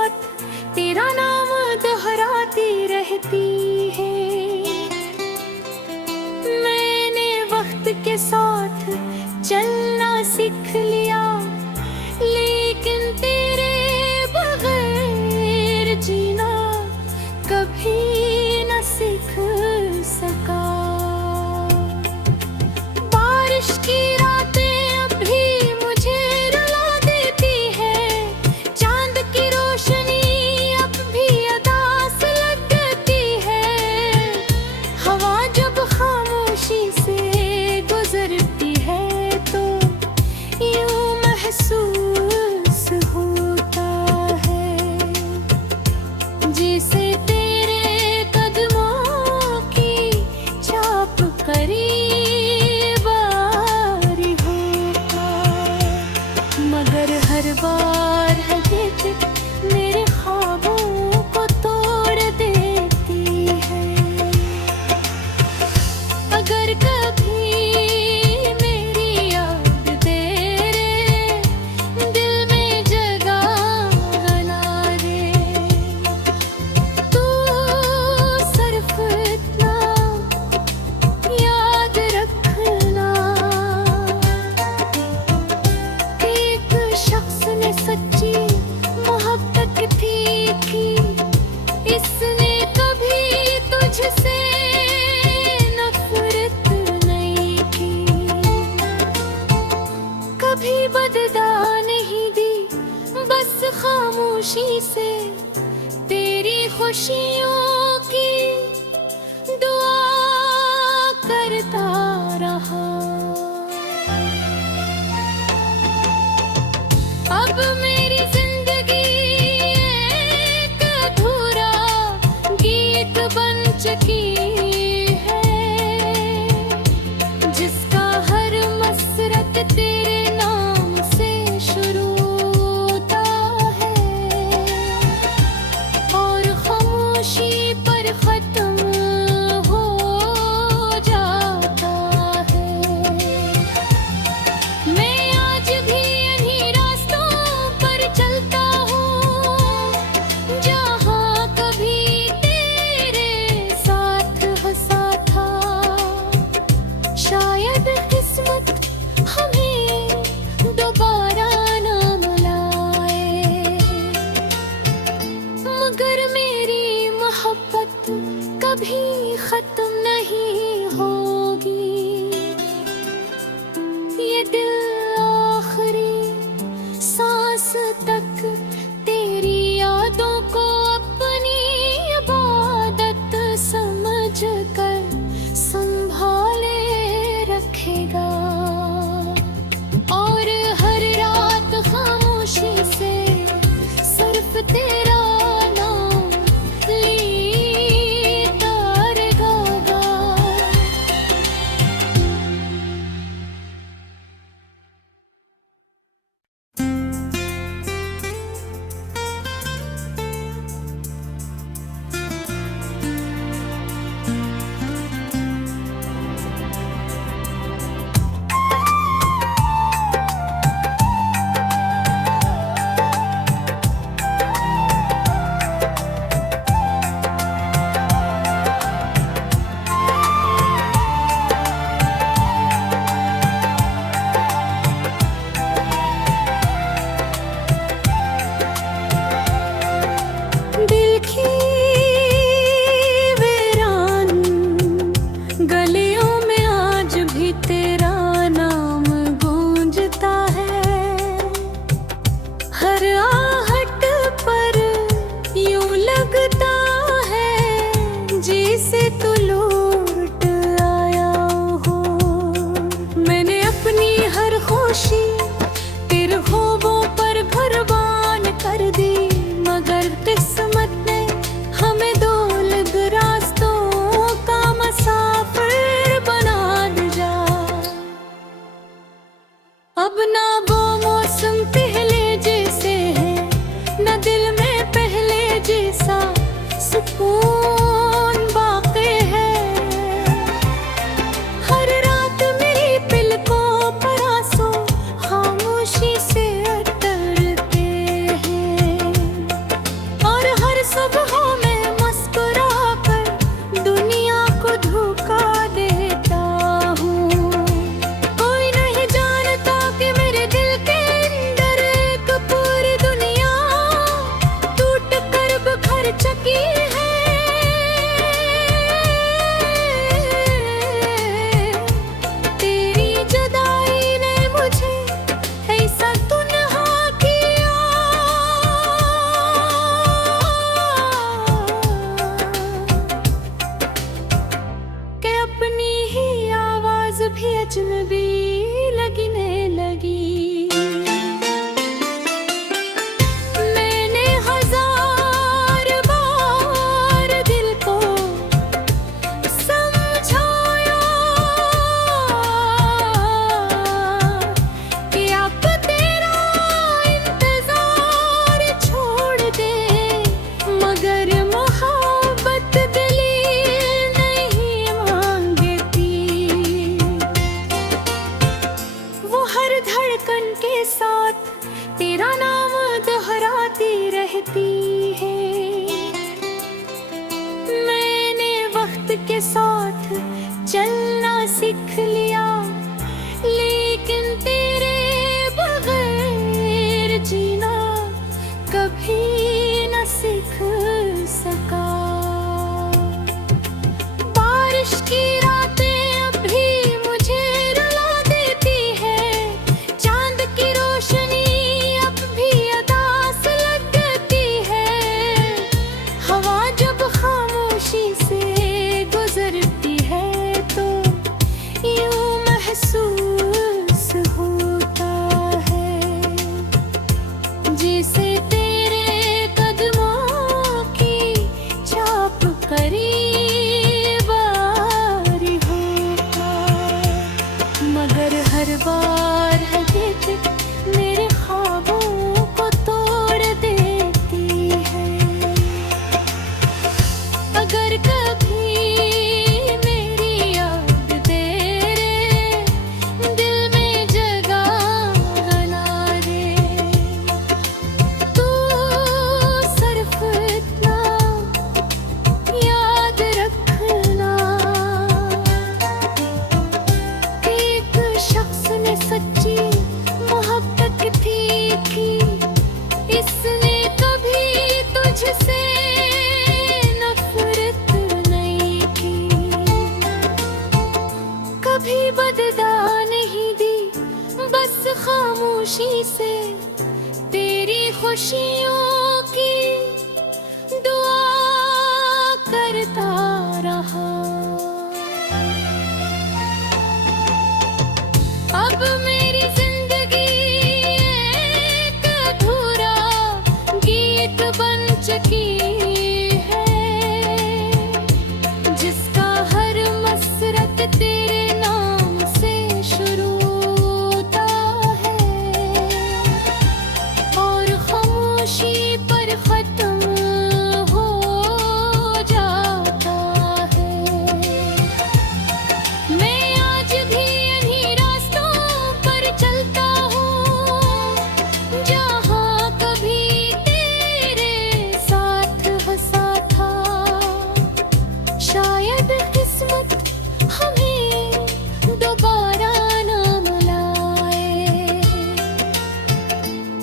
साथ तेरा नाम दोहराती रहती है। मैंने वक्त के साथ चलना सीख लिया, लेकिन तेरे बगैर जीना कभी न सीख सका। बारिश की रातें अब भी मुझे रुला देती है, चांद की रोशनी अब भी अदास लगती है। हवा जब खामोशी से गुजरती है तो यूं महसूस होता है जैसे तेरे कदमों की छाप करीब आ रही होगा। मगर हर बार हकीकत मेरे ख्वाबों को तोड़ देती है। अगर कभी मेरी याद तेरे दिल में जगह बना दे, तू सिर्फ इतना याद रखना, एक शख्स ने सच्ची मोहब्बत थी की, इसने कभी तुझसे नफरत नहीं की। कभी बदला नहीं दी, बस खामोशी से तेरी खुशियों की दुआ करता रहा। अब मेरी जिंदगी एक अधूरा गीत बन चुकी है, जिसका हर मसरत तेरे नाम से शुरू होता है और खामोशी पर खत्म हो जाता है। मैं आज भी इन्हीं रास्तों पर चलता हूँ जहाँ कभी तेरे साथ हंसा था। शायद किस्मत हमें दोबारा ना मिलाए, मगर मेरी मोहब्बत कभी खत्म नहीं होगी। ये दिल आखिरी सांस तक तेरी यादों को अपनी इबादत समझ कर संभाले रखेगा, और हर रात खामोशी से सिर्फ तेरा नाम लेता रहेगा। दिल की वीरान गलियों में आज भी तेरा नाम गूंजता है। हर आहट पर यूं लगता है जैसे तू लौट आया हो। मैंने अपनी हर खुशी तेरे ख्वाबों पर कुर्बान कर दी, मगर किस्मत ने हमें दो अलग रास्तों का मुसाफिर बना दिया। अब ना वो मौसम पहले जैसे है, न दिल में पहले जैसा सुकून बाकी है। हर रात मेरी पलकों पर आंसू खामोशी से अटरते हैं। के साथ चलना सीख लिया, लेकिन तेरे बगैर जीना कभी न सीख सका। बारिश की रातें अब भी मुझे रुला देती है, चांद की रोशनी अब भी अदास लगती है। हवा जब खामोशी से गुजरती है तो यूं महसूस होता है जैसे तेरे कदमों की छाप करीब आ रही होता। मगर हर बार हकीकत मेरे ख्वाबों को तोड़ देती है। अगर कभी मेरी याद तेरे दिल में जगह ना दे, तू सिर्फ इतना याद रखना, एक शख्स ने सच्ची मोहब्बत की, इसने कभी तुझसे नफरत नहीं की, कभी बदला नहीं दी, बस खामोशी से तेरी खुशियों की दुआ करता रहा। अब मेरी जिंदगी एक अधूरा गीत बन चुकी है, जिसका हर मसरत तेरे नाम से शुरू होता है और खामोशी पर खत्म हो जाता है। मैं आज भी इन्हीं रास्तों पर चलता हूँ जहाँ कभी तेरे साथ हंसा था। शायद किस्मत हमें दोबारा ना मिलाए,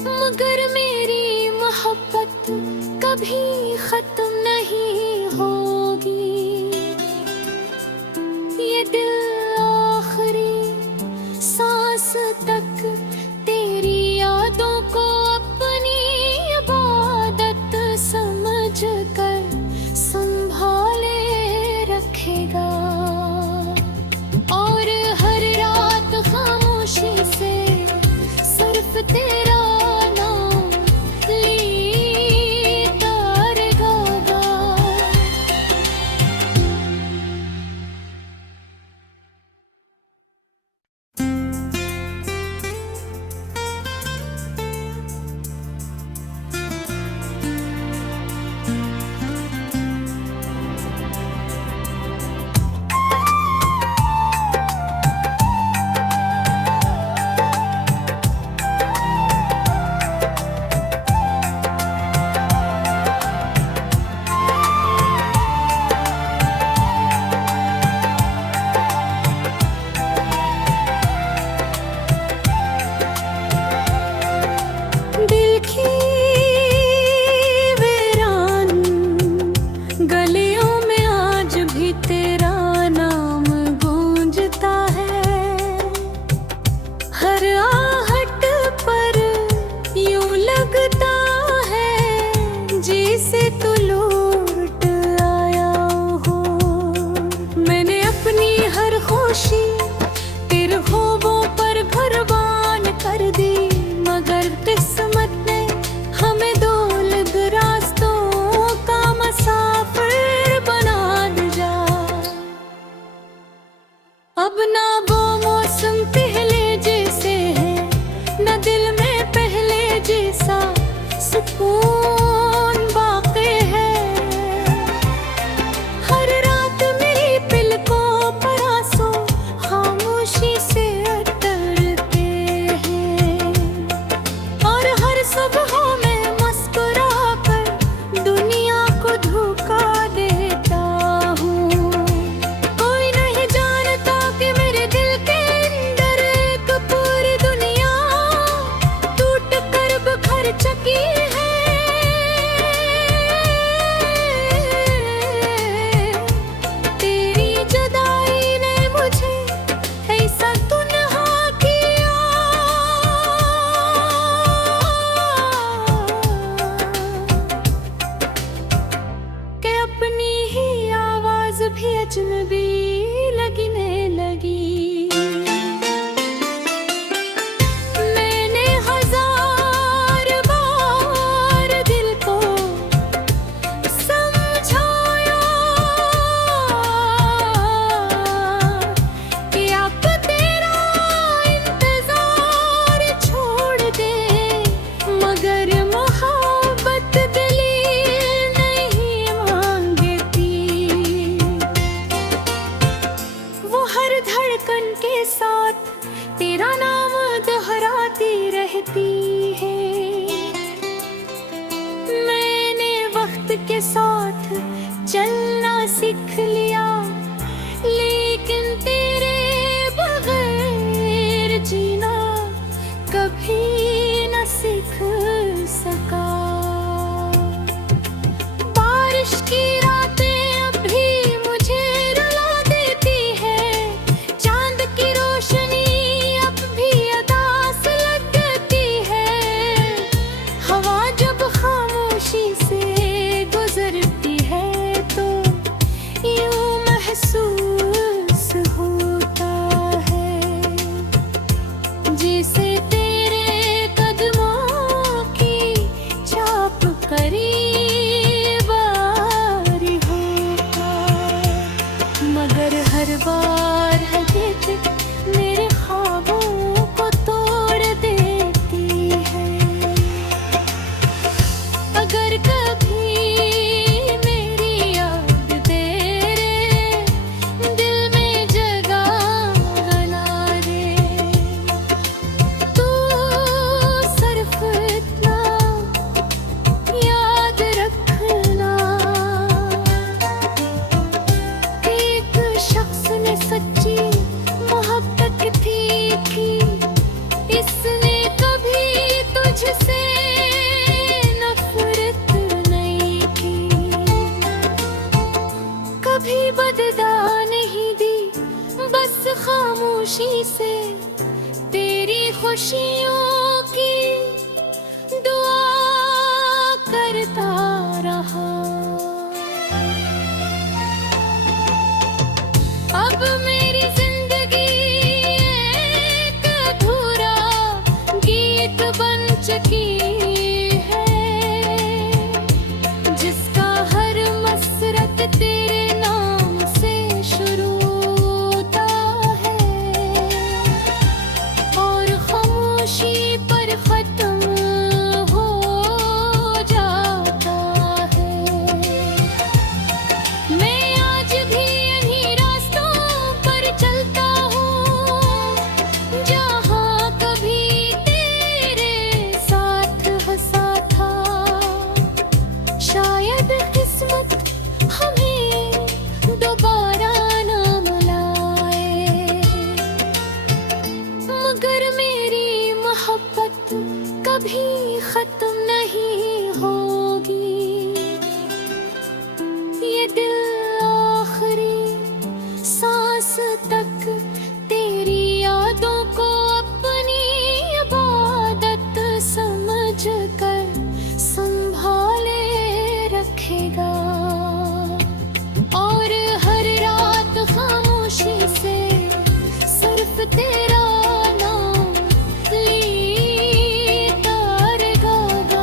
मगर मेरी मोहब्बत कभी खत्म नहीं होगी। ये दिल आखिरी सांस तक तेरी यादों को अपनी इबादत समझ कर संभाले रखेगा और हर रात खामोशी से सिर्फ तेरा नाम लेता रहेगा। दिल की वीरान गलियों में आज भी तेरा नाम गूंजता है। हर आहट पर यूं लगता है जैसे तू लौट आया हो। मैंने अपनी हर खुशी तेरे ख्वाबों पर कुर्बान कर दी, मगर किस्मत ने हमें दो अलग रास्तों का मुसाफिर बना दिया। अब ना वो मौसम पहले जैसे है, न दिल में पहले जैसा सुकून बाकी भी अजनबी लगने लगी। मैंने हजार बार दिल को समझाया कि अब तेरा इंतजार छोड़ दे, मगर मोहब्बत दलील नहीं मांगती। वो हर धड़कन के साथ तेरा नाम दोहराती रहती है। मैंने वक्त के साथ चलना सीख लिया, लेकिन तेरे बगैर जीना कभी न सीख सका। बारिश की रातें अब भी मुझे रुला देती है, चांद की रोशनी अब भी अदास लगती है। हवा जब खामोशी से गुजरती है तो यूं महसूस होता है जैसे तेरे कदमों की छाप करीब आ रही होता। मगर हर बार हकीकत मेरे ख्वाबों को तोड़ देती है। अगर कभी मेरी याद तेरे दिल में जगह बना दे, तू सिर्फ इतना याद रखना, एक शख्स ने सच्ची मोहब्बत की, इसने कभी तुझसे नफरत नहीं की। कभी बदला नहीं दी, बस खामोशी से तेरी खुशियों की दुआ करता रहा। अब मेरी जिंदगी एक अधूरा गीत बन चुकी है, जिसका हर मसरत तेरे नाम से शुरू होता है और खामोशी पर खत्म हो जाता है। मैं आज भी इन्हीं रास्तों पर चलता हूँ, जहाँ कभी तेरे साथ हंसा था। शायद किस्मत हमें दोबारा ना मिलाए, मगर मेरी मोहब्बत कभी खत्म नहीं होगी। ये दिल आखिरी सांस तक तेरी यादों को अपनी इबादत समझ कर संभाले रखेगा, और हर रात खामोशी से सिर्फ तेरा नाम लेता रहेगा।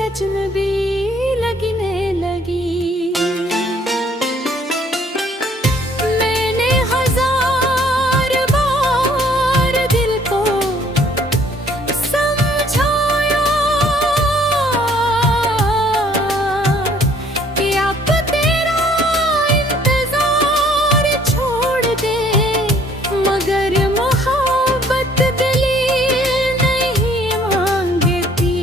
अजनबी लगने लगी। मैंने हजार बार दिल को समझाया कि अब तेरा इंतजार छोड़ दे, मगर मोहब्बत दलील नहीं मांगती।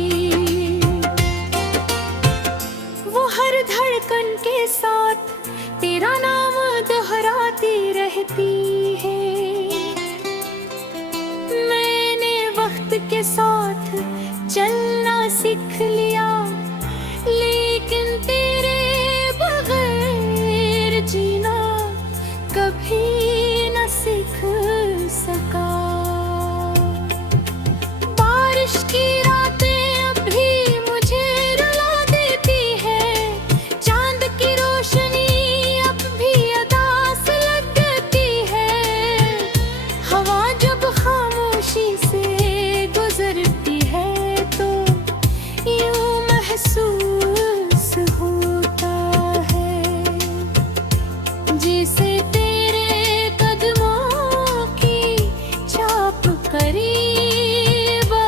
वो हर धड़कन के साथ तेरा नाम दोहराती रहती है। मैंने वक्त के साथ चलना सीख लिया, लेकिन तेरे बगैर जीना कभी न सीख सका। बारिश की रातें अब भी मुझे रुला देती है, चांद की रोशनी अब भी अदास लगती है। हवा जब खामोशी से गुजरती है तो यूं महसूस होता है जैसे तेरे कदमों की छाप करीब आ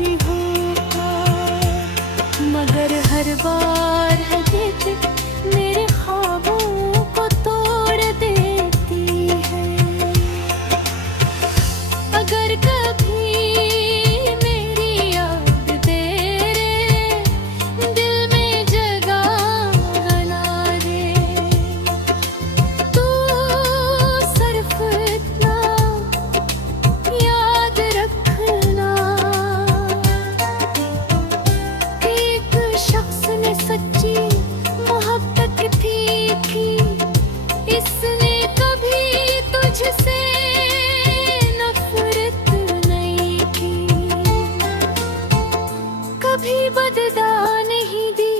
रही हो। मगर हर बार हकीकत मेरे ख्वाबों को तोड़ देती है। अगर कभी मेरी याद तेरे दिल में जगह बना दे, तू सिर्फ इतना याद रखना, एक शख्स ने सच्ची मोहब्बत थी, इसने कभी तुझसे नफरत नहीं की, कभी बदला नहीं दी,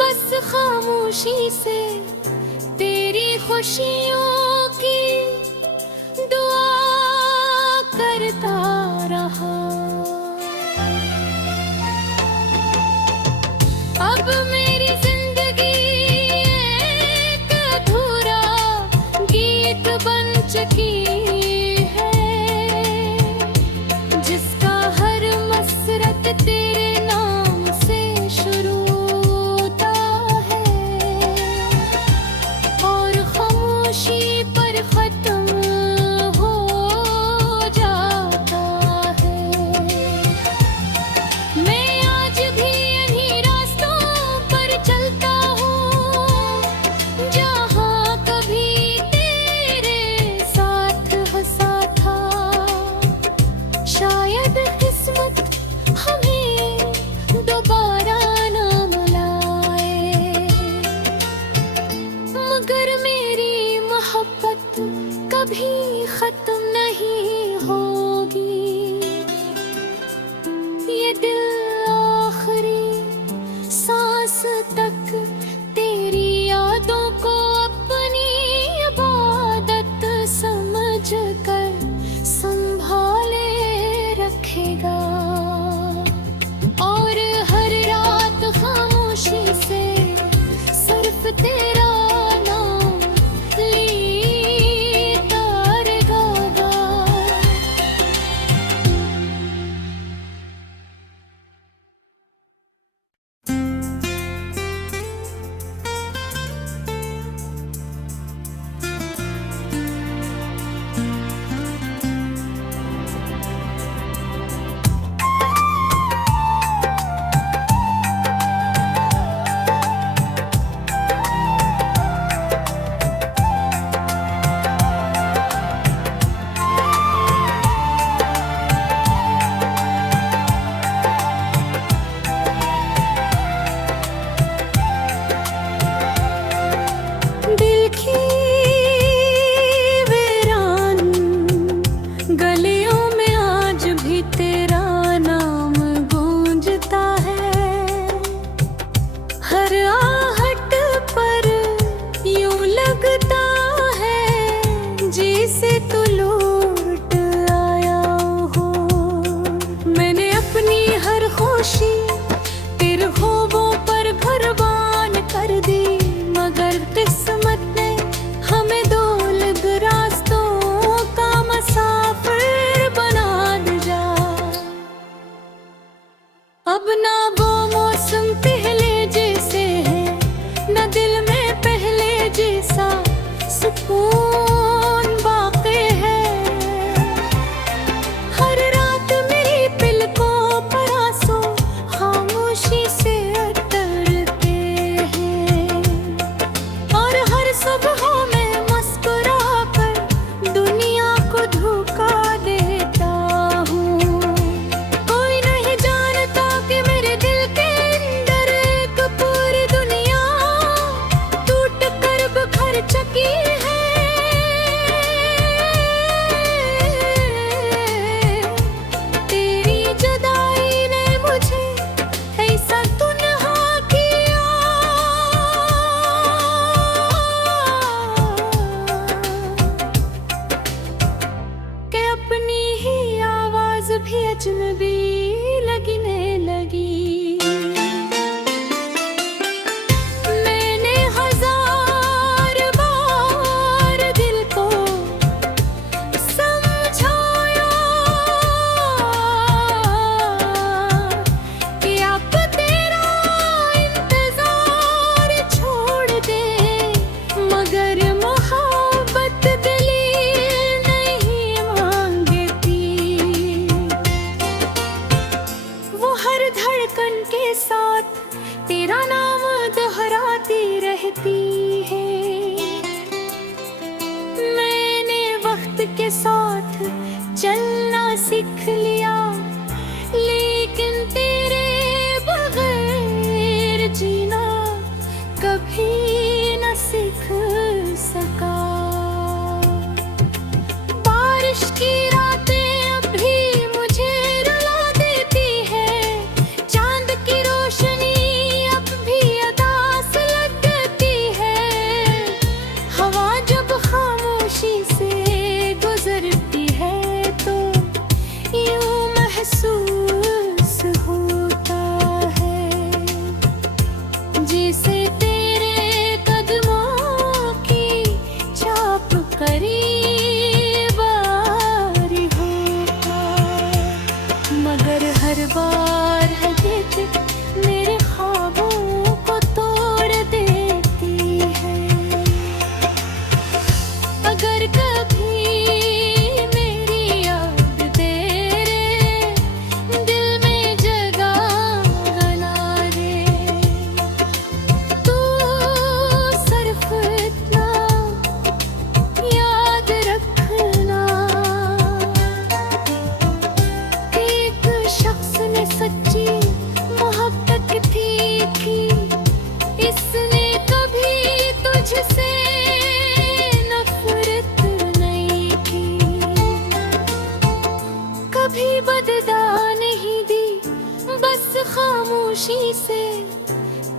बस खामोशी से तेरी खुशियों की दुआ करता रहा। अब मेरी जिंदगी एक अधूरा गीत बन चुकी है, जिसका हर मसरत तेरे नाम से शुरू होता है और खामोशी पर खत्म हो जाता है। मैं आज भी इन्हीं रास्तों पर चलता हूँ, जहाँ कभी तेरे साथ हंसा था। शायद किस्मत हमें दोबारा ना मिलाए, मगर मेरी मोहब्बत कभी खत्म नहीं होगी। ये दिल आखिरी सांस तक तेरी यादों को अपनी इबादत समझ कर संभाले रखेगा, और हर रात खामोशी से सिर्फ तेरा नाम लेता रहेगा। साथ तेरा नाम दोहराती रहती है। मैंने वक्त के साथ चलना सीख लिया, लेकिन तेरे बगैर जीना कभी न सीख सका। बारिश की रातें अब भी मुझे रुला देती है, चांद की रोशनी अब भी अदास लगती है। हवा जब खामोशी से गुजरती है तो यूं महसूस होता है जैसे तेरे कदमों की छाप करीब आ रही होता। मगर हर बार हकीकत मेरे ख्वाबों को तोड़ देती है। अगर कभी मेरी याद तेरे दिल में जगह बना दे, तू सिर्फ इतना याद रखना, एक शख्स ने सच्ची मोहब्बत थी, इसने कभी तुझसे नफरत नहीं की, कभी बदला नहीं दी, बस खामोशी से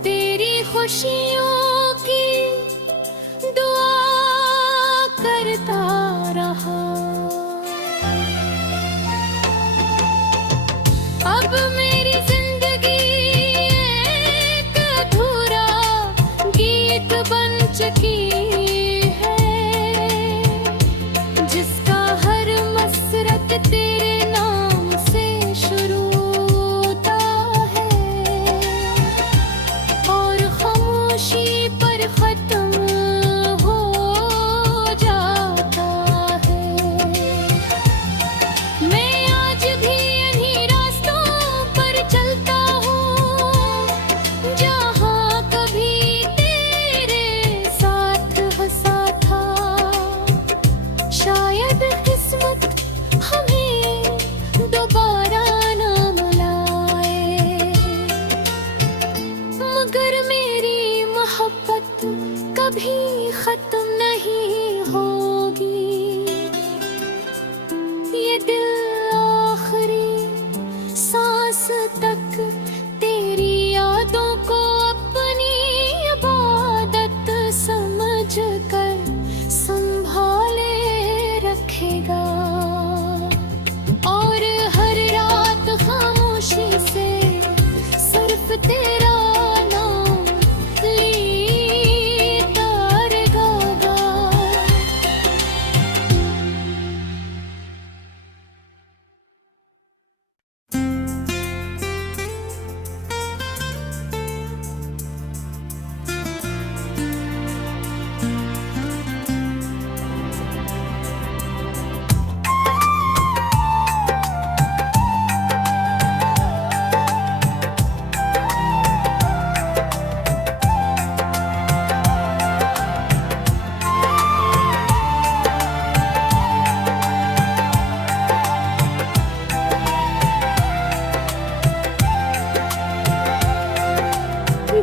तेरी खुशियों की दुआ करता रहा। अब मेरी जिंदगी एक अधूरा गीत बन चुकी है, जिसका हर मसरत तेरे नाम से शुरू होता है और खामोशी पर खत्म हो जाता है। मैं आज भी इन्हीं रास्तों पर चलता हूँ जहाँ कभी तेरे साथ हंसा था। शायद किस्मत हमें दोबारा ना मिलाए, मगर मेरी मोहब्बत कभी खत्म नहीं होगी। ये दिल आखिरी सांस तक तेरी यादों को अपनी इबादत समझ कर संभाले रखेगा और हर रात खामोशी से सिर्फ तेरा नाम लेता रहेगा।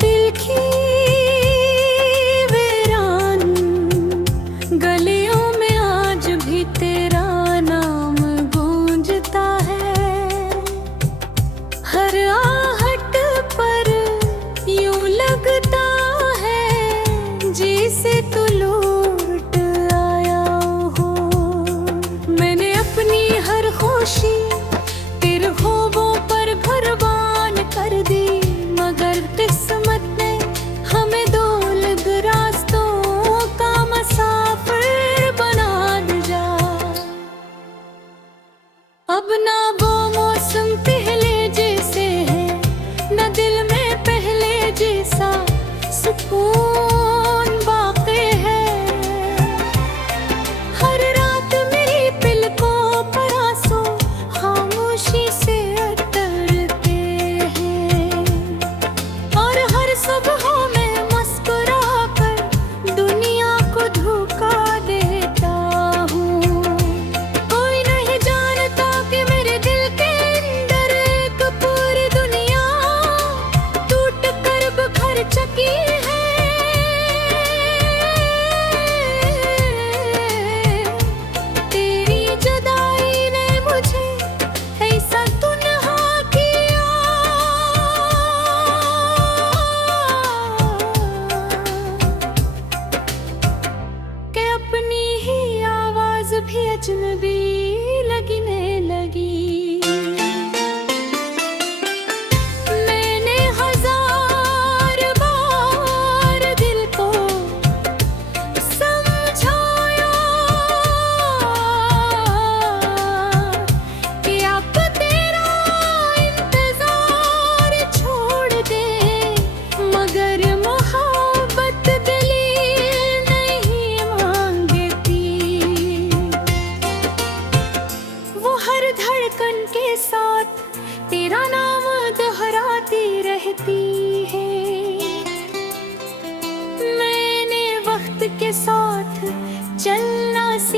दिल की वीरान गलियों में आज भी तेरा नाम गूंजता है। हर आहट पर यूं लगता है जैसे तू लौट आया हो। मैंने अपनी हर खुशी तेरे ख्वाबों पर कुर्बान कर दी, मगर किस्मत ने हमें दो अलग रास्तों का मुसाफिर बना दिया। अब ना वो मौसम पहले जैसे है, न दिल में पहले जैसा सुकून बाकी है। हर रात मेरी पलकों पर आंसू खामोशी से उतरते हैं।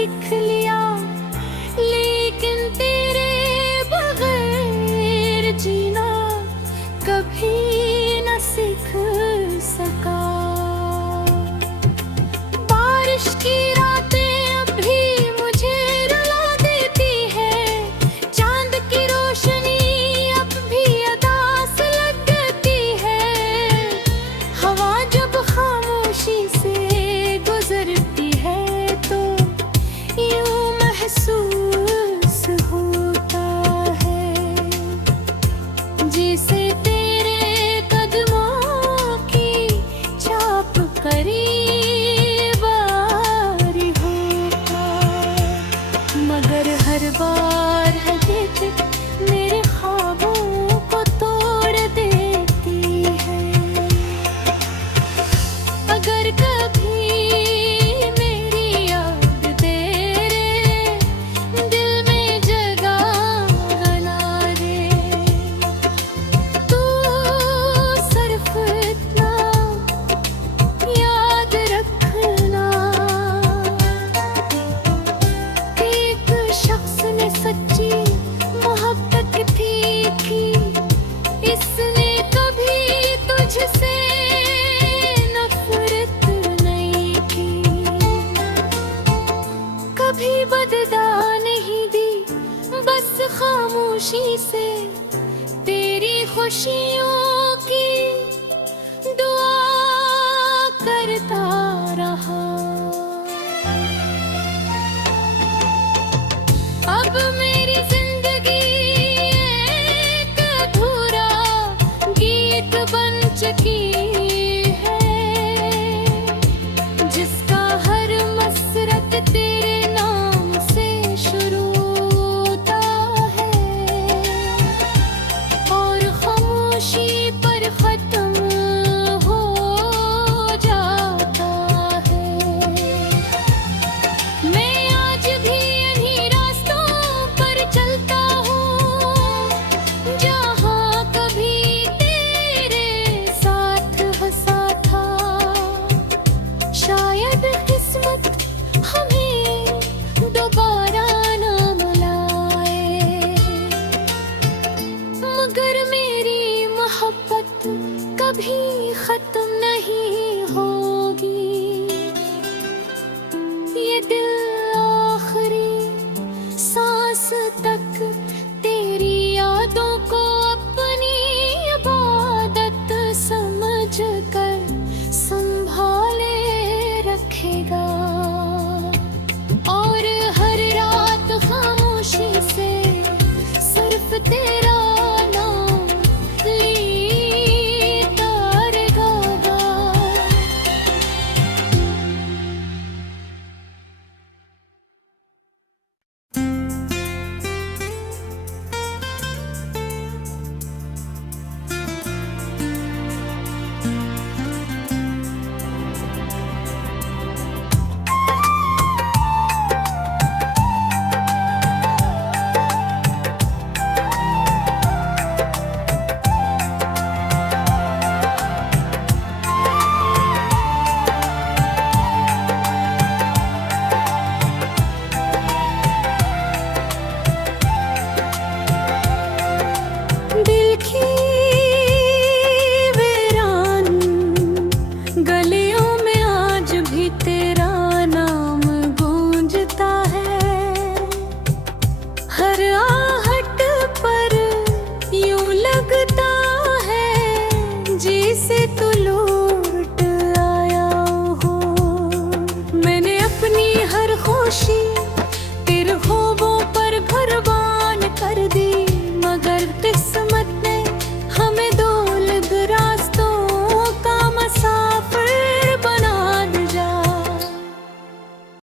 सीख लिया, लेकिन तेरे बगैर जीना कभी न सीख सका। बारिश की रातें अब भी मुझे रुला देती है, चांद की रोशनी अब भी अदास लगती है। हवा जब खामोशी से गुजरती है तो यूं महसूस होता है जैसे हर बार है ये चित मेरे ख्वाबों को तोड़ देती है। अगर कभी मेरी याद तेरे दिल में जगह बना दे, तू सिर्फ इतना याद रखना, सच्ची मोहब्बत थी कि इसने कभी तुझसे नफरत नहीं की, कभी बदला नहीं दी, बस खामोशी से तेरी खुशियों की दुआ करता रहा। अब मेरी जिंदगी एक अधूरा गीत बन चुकी है, जिसका हर मसरत तेरे नाम से शुरू होता है और खामोशी पर खत्म हो जाता है। मैं आज भी चलता हूँ जहाँ कभी तेरे साथ हंसा था, शायद किस्मत हमें दोबारा ना मिलाए, मगर मेरी मोहब्बत कभी खत्म नहीं होगी। ये दिल आखिरी सांस तक तेरी यादों को अपनी इबादत समझ कर संभाले रखेगा और हर रात खामोशी से सिर्फ तेरा नाम लेता रहेगा। खुशी